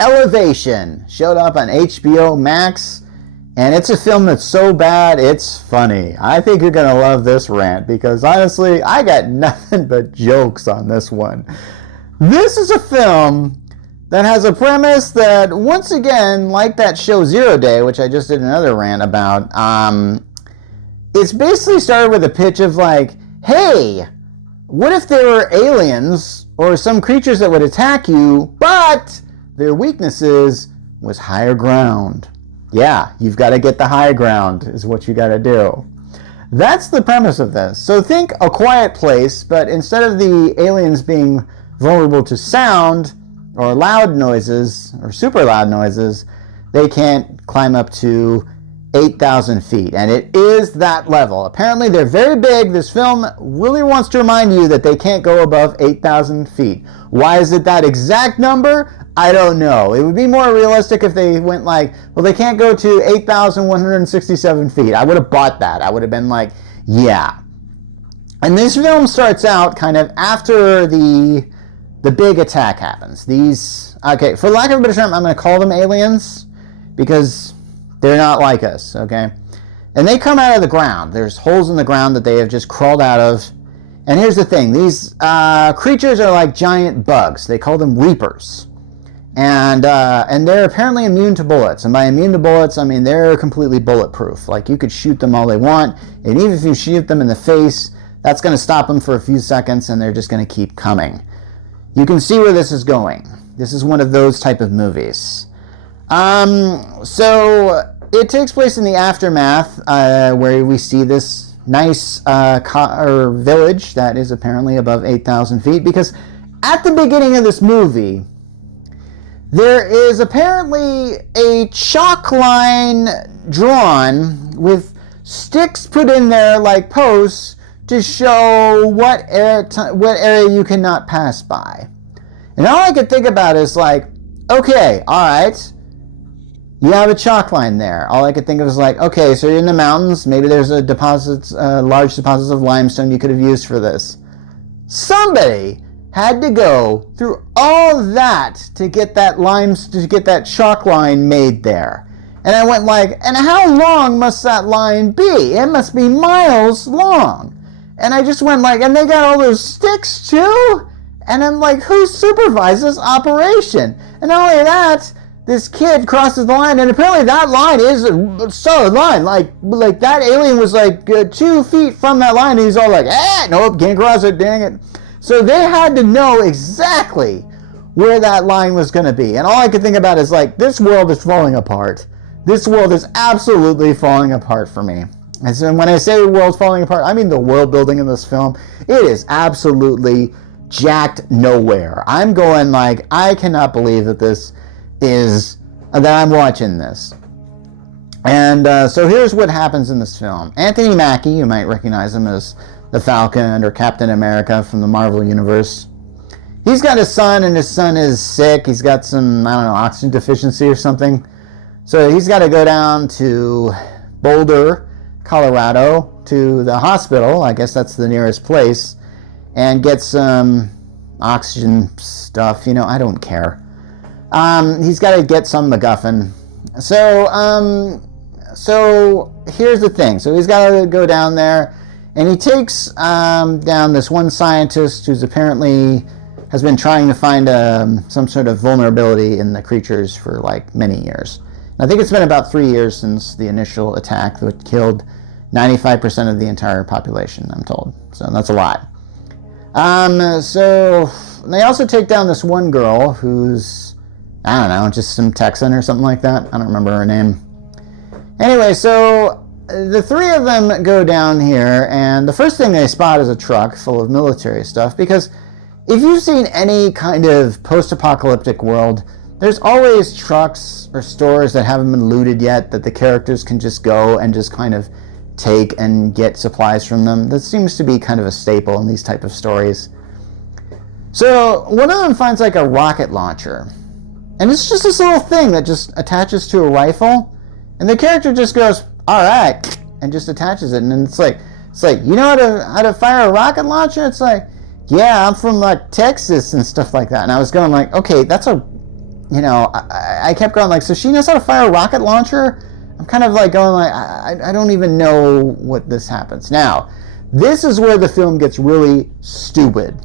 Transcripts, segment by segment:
Elevation showed up on HBO Max, and it's a film that's so bad it's funny. I think you're gonna love this rant because honestly, I got nothing but jokes on this one. This is a film that has a premise that, once again, like that show Zero Day, which I just did another rant about, it's basically started with a pitch of like, hey, what if there were aliens or some creatures that would attack you, but their weaknesses was higher ground? Yeah, you've got to get the high ground is what you got to do. That's the premise of this. So think A Quiet Place, but instead of the aliens being vulnerable to sound or loud noises or super loud noises, they can't climb up to 8,000 feet. And it is that level. Apparently they're very big. This film really wants to remind you that they can't go above 8,000 feet. Why is it that exact number? I don't know. It would be more realistic if they went like, well, they can't go to 8,167 feet. I would have bought that. I would have been like, yeah. And this film starts out kind of after the big attack happens. These, okay, for lack of a better term, I'm going to call them aliens because they're not like us, okay? And they come out of the ground. There's holes in the ground that they have just crawled out of. And here's the thing. These creatures are like giant bugs. They call them reapers. And they're apparently immune to bullets. And by immune to bullets, I mean they're completely bulletproof. Like, you could shoot them all they want. And even if you shoot them in the face, that's going to stop them for a few seconds, and they're just going to keep coming. You can see where this is going. This is one of those type of movies. So it takes place in the aftermath, where we see this nice village that is apparently above 8,000 feet, because at the beginning of this movie, there is apparently a chalk line drawn with sticks put in there like posts to show what area you cannot pass by. And all I could think about is like, okay, all right, you have a chalk line there. All I could think of is like, okay, so you're in the mountains. Maybe there's a large deposits of limestone you could have used for this. Somebody had to go through all that to get that chalk line made there. And I went like, and how long must that line be? It must be miles long. And I just went like, and they got all those sticks too? And I'm like, who supervises operation? And not only that, this kid crosses the line, and apparently that line is a solid line. Like that alien was like 2 feet from that line, and he's all like, nope, can't cross it, dang it. So they had to know exactly where that line was going to be. And all I could think about is like, this world is falling apart. This world is absolutely falling apart for me. And so when I say the world's falling apart, I mean the world building in this film. It is absolutely jacked nowhere. I'm going like, I cannot believe that that I'm watching this. And so here's what happens in this film. Anthony Mackie, you might recognize him as the Falcon or Captain America from the Marvel Universe. He's got a son, and his son is sick. He's got some, I don't know, oxygen deficiency or something. So he's got to go down to Boulder, Colorado, to the hospital. I guess that's the nearest place, and get some oxygen stuff. You know, I don't care. He's got to get some MacGuffin. So here's the thing. So he's got to go down there, and he takes down this one scientist who's apparently has been trying to find some sort of vulnerability in the creatures for like many years. I think it's been about 3 years since the initial attack that killed 95% of the entire population, I'm told. So that's a lot. So they also take down this one girl who's, I don't know, just some Texan or something like that. I don't remember her name. Anyway, so the three of them go down here, and the first thing they spot is a truck full of military stuff, because if you've seen any kind of post-apocalyptic world, there's always trucks or stores that haven't been looted yet that the characters can just go and just kind of take and get supplies from them. That seems to be kind of a staple in these type of stories. So one of them finds like a rocket launcher, and it's just this little thing that just attaches to a rifle, and the character just goes, all right, and just attaches it. And then it's like, you know how to fire a rocket launcher? It's like, yeah, I'm from like Texas and stuff like that. And I was going like, okay, that's a I kept going like, so she knows how to fire a rocket launcher? I'm kind of like going like, I don't even know what this happens. Now, this is where the film gets really stupid.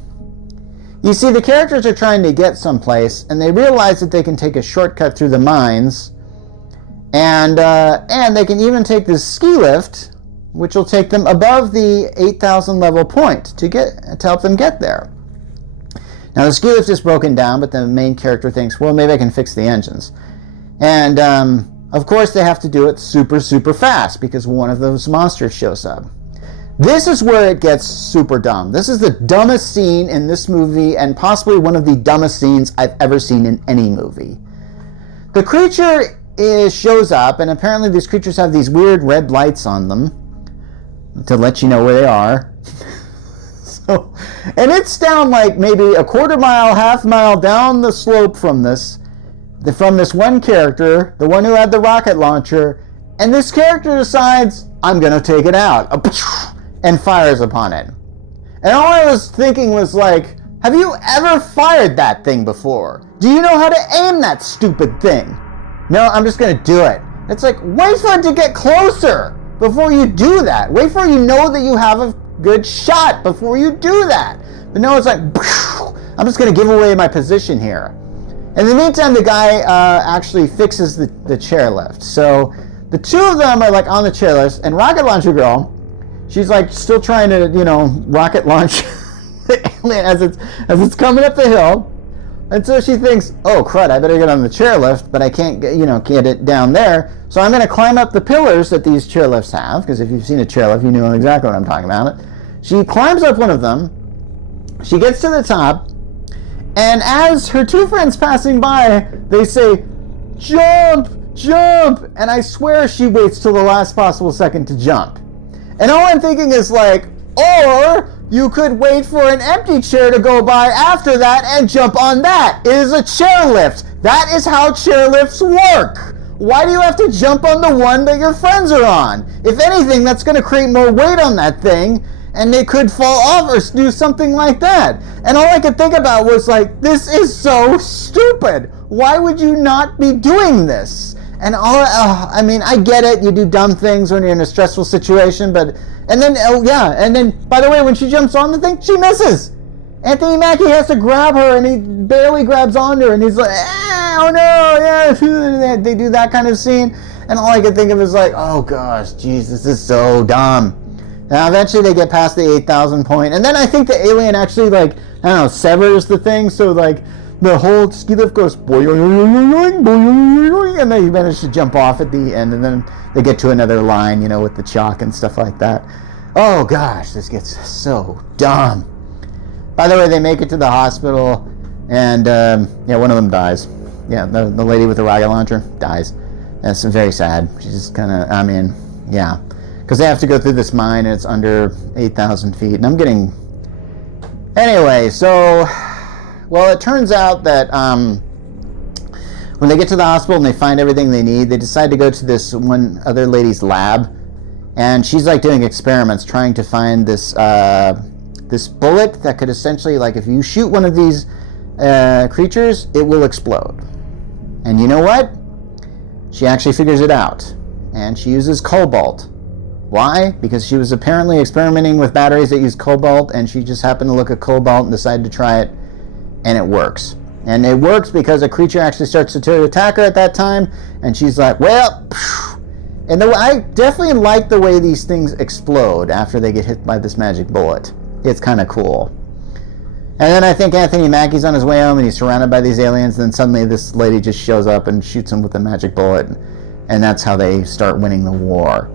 You see, the characters are trying to get someplace, and they realize that they can take a shortcut through the mines, and they can even take this ski lift, which will take them above the 8,000 level point to help them get there. Now, the ski lift is broken down, but the main character thinks, well, maybe I can fix the engines. And, of course, they have to do it super, super fast because one of those monsters shows up. This is where it gets super dumb. This is the dumbest scene in this movie and possibly one of the dumbest scenes I've ever seen in any movie. The creature shows up, and apparently these creatures have these weird red lights on them to let you know where they are. And it's down like maybe a quarter mile, half mile down the slope from this one character, the one who had the rocket launcher, and this character decides, I'm going to take it out, and fires upon it. And all I was thinking was like, have you ever fired that thing before? Do you know how to aim that stupid thing? No, I'm just going to do it. It's like, wait for it to get closer before you do that. Wait for you know that you have a good shot before you do that. But no, it's like, I'm just going to give away my position here. In the meantime, the guy actually fixes the chairlift. So the two of them are like on the chairlift, and Rocket Launcher Girl, she's like still trying to, rocket launch the alien as it's coming up the hill. And so she thinks, oh crud, I better get on the chairlift, but I can't get it down there. So I'm going to climb up the pillars that these chairlifts have, because if you've seen a chairlift, you know exactly what I'm talking about. She climbs up one of them. She gets to the top, and as her two friends passing by, they say, jump, jump, and I swear she waits till the last possible second to jump. And all I'm thinking is like, or you could wait for an empty chair to go by after that and jump on that. It is a chairlift. That is how chairlifts work. Why do you have to jump on the one that your friends are on? If anything, that's going to create more weight on that thing, and they could fall off or do something like that. And all I could think about was like, this is so stupid. Why would you not be doing this? And I get it. You do dumb things when you're in a stressful situation, and then, by the way, when she jumps on the thing, she misses. Anthony Mackie has to grab her, and he barely grabs onto her, and he's like, oh no, yeah. They do that kind of scene, and all I could think of is like, oh gosh, jeez, this is so dumb. Now, eventually they get past the 8,000 point, and then I think the alien actually, severs the thing, so, the whole ski lift goes boing, boing, and they manage to jump off at the end, and then they get to another line, with the chalk and stuff like that. Oh gosh, this gets so dumb. By the way, they make it to the hospital, and one of them dies. Yeah, the lady with the rocket launcher dies. That's very sad. She's just kind of, because they have to go through this mine, and it's under 8,000 feet, and I'm getting... Anyway, so... Well, it turns out that when they get to the hospital and they find everything they need, they decide to go to this one other lady's lab, and she's doing experiments trying to find this this bullet that could essentially, if you shoot one of these creatures, it will explode. And you know what? She actually figures it out, and she uses cobalt. Why? Because she was apparently experimenting with batteries that use cobalt, and she just happened to look at cobalt and decided to try it. And it works. And it works because a creature actually starts to attack her at that time, and she's like, well, phew. And I definitely like the way these things explode after they get hit by this magic bullet. It's kind of cool. And then I think Anthony Mackie's on his way home, and he's surrounded by these aliens, and then suddenly this lady just shows up and shoots him with a magic bullet, and that's how they start winning the war.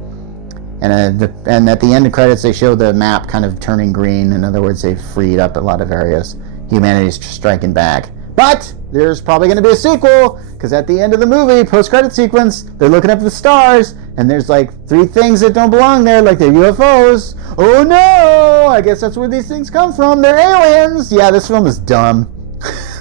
And at the end of credits, they show the map kind of turning green. In other words, they've freed up a lot of areas. Humanity's striking back. But there's probably going to be a sequel, because at the end of the movie, post-credit sequence, they're looking up at the stars, and there's 3 things that don't belong there, like they're UFOs. Oh no! I guess that's where these things come from. They're aliens! Yeah, this film is dumb.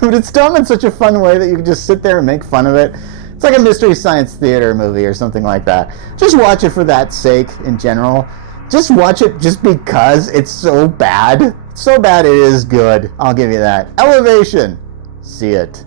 But it's dumb in such a fun way that you can just sit there and make fun of it. It's like a Mystery Science Theater movie or something like that. Just watch it for that sake in general. Just watch it just because it's so bad. So bad it is good. I'll give you that. Elevation. See it.